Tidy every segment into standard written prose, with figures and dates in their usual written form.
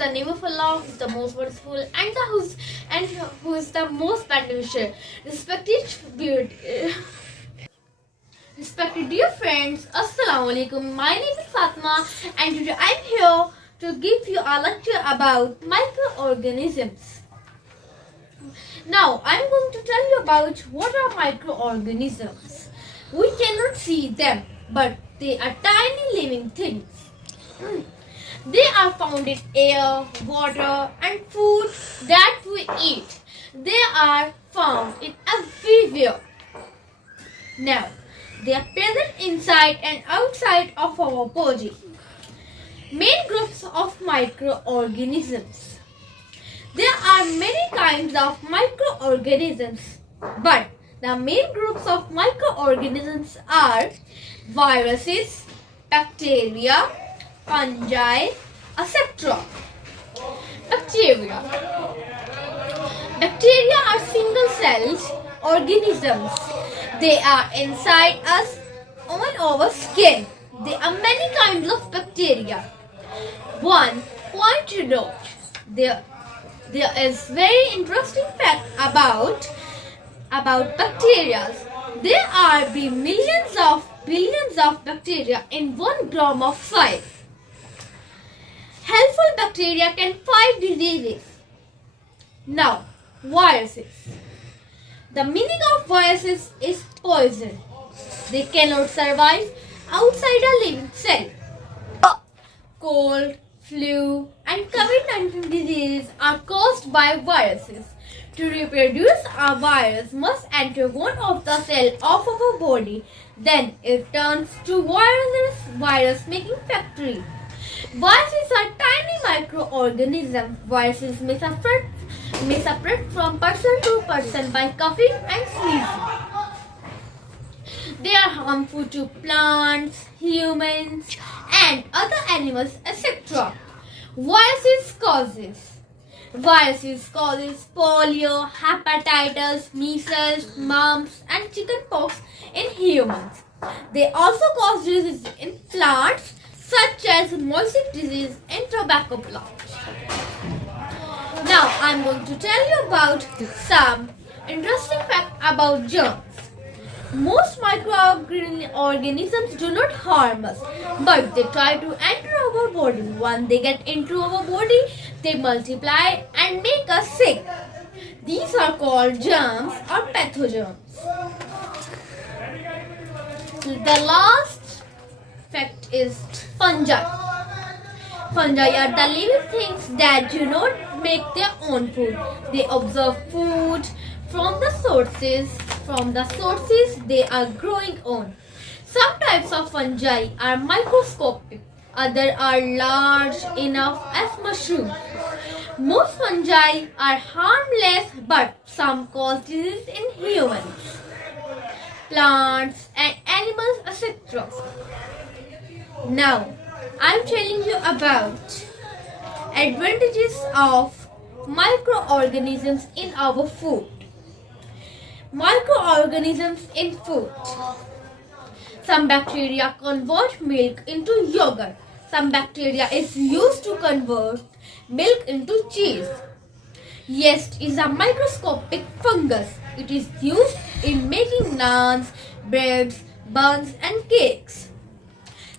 the name of Allah, who is the most merciful and who is the most beneficial. Respected dear friends, Assalamu alaikum. My name is Fatma and today I am here to give you a lecture about microorganisms. Now I am going to tell you about what are microorganisms. We cannot see them, but they are tiny living things. They are found in air, water and food that we eat. They are found in everywhere. Now, they are present inside and outside of our body. Main groups of microorganisms. There are many kinds of microorganisms, but the main groups of microorganisms are viruses, bacteria, fungi, etc. Bacteria. Bacteria are single-celled organisms. They are inside us on our skin. There are many kinds of bacteria. One point to note, there is very interesting fact about bacteria. There are billions of bacteria in 1 gram of soil. Helpful bacteria can fight diseases. Now, viruses. The meaning of viruses is poison. They cannot survive outside a living cell. Cold, flu, and COVID-19 diseases are caused by viruses. To reproduce, a virus must enter one of the cells of our body. Then it turns to virus making factory. Viruses are tiny microorganisms. Viruses may spread from person to person by coughing and sneezing. They are harmful to plants, humans, and other animals, etc. Viruses causes polio, hepatitis, measles, mumps, and chickenpox in humans. They also cause diseases in plants such as mosaic disease in tobacco plants. Now I am going to tell you about some interesting facts about germs. Most microorganisms do not harm us, but they try to enter our body. Once they get into our body, they multiply and make us sick. These are called germs or pathogens. The last fact is fungi. Fungi are the living things that do not make their own food. They observe food from the sources they are growing on. Some types of fungi are microscopic, others are large enough as mushrooms. Most fungi are harmless, but some cause disease in humans, plants and animals, etc. Now, I am telling you about advantages of microorganisms in our food. Microorganisms in food. Some bacteria convert milk into yogurt. Some bacteria is used to convert milk into cheese. Yeast is a microscopic fungus. It is used in making naans, breads, buns and cakes.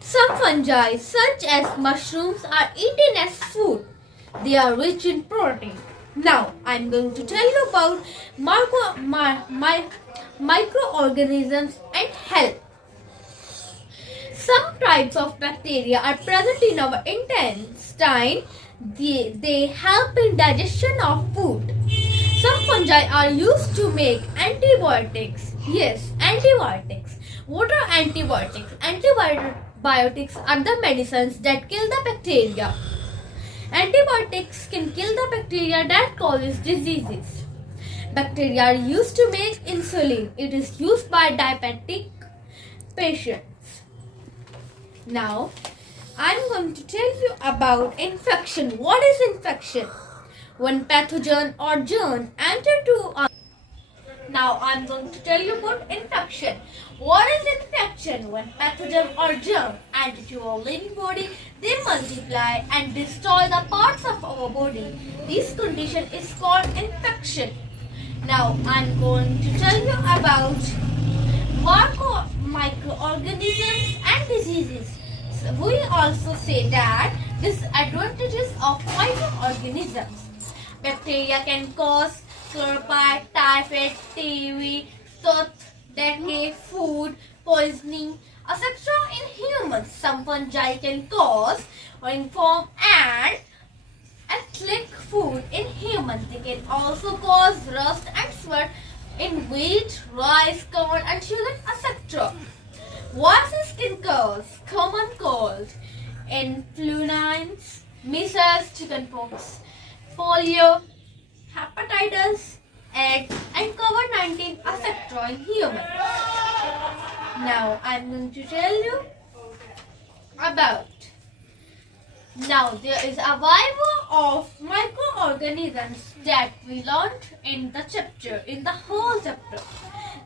Some fungi, such as mushrooms, are eaten as food. They are rich in protein. Now, I am going to tell you about microorganisms and health. Some types of bacteria are present in our intestine. They help in digestion of food. Some fungi are used to make antibiotics. Yes, antibiotics. What are antibiotics? Antibiotics are the medicines that kill the bacteria. Antibiotics can kill the bacteria that causes diseases. Bacteria are used to make insulin. It is used by diabetic patients. Now, I am going to tell you about infection. What is infection? When pathogen or germ enter to us. Now I am going to tell you about infection. What is infection? When pathogen or germ enter to our living body, they multiply and destroy the parts of our our body. This condition is called infection. Now I'm going to tell you about microorganisms and diseases. So we also say that disadvantages of microorganisms. Bacteria can cause sclerosis, typhoid, TB, tooth decay, food poisoning, etc. in humans. Some fungi can cause or inform and athletic food in humans. They can also cause rust and sweat in wheat, rice, corn, and sugar, etc. Viruses can cause common cold, influenza, measles, chickenpox, polio, hepatitis, AIDS, and COVID-19, etc. in humans. Now I'm going to tell you about. Now there is a variety of microorganisms that we learned in the whole chapter.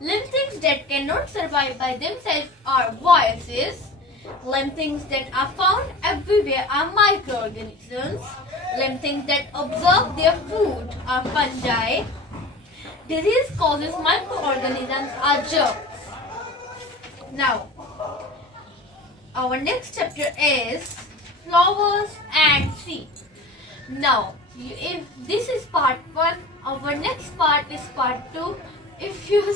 Living things that cannot survive by themselves are viruses. Living things that are found everywhere are microorganisms. Living things that absorb their food are fungi. Disease causes microorganisms are germs. Now, our next chapter is flowers and seeds. Now, if this is part 1, our next part is part 2. If you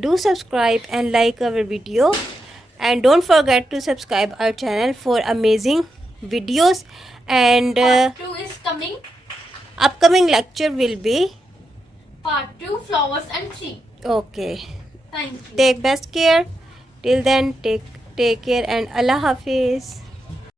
do subscribe and like our video, and don't forget to subscribe our channel for amazing videos, and part 2 is coming. upcoming lecture will be Part 2, flowers and seeds. okay. Thank you. Take best care. Till then, take care and Allah Hafiz.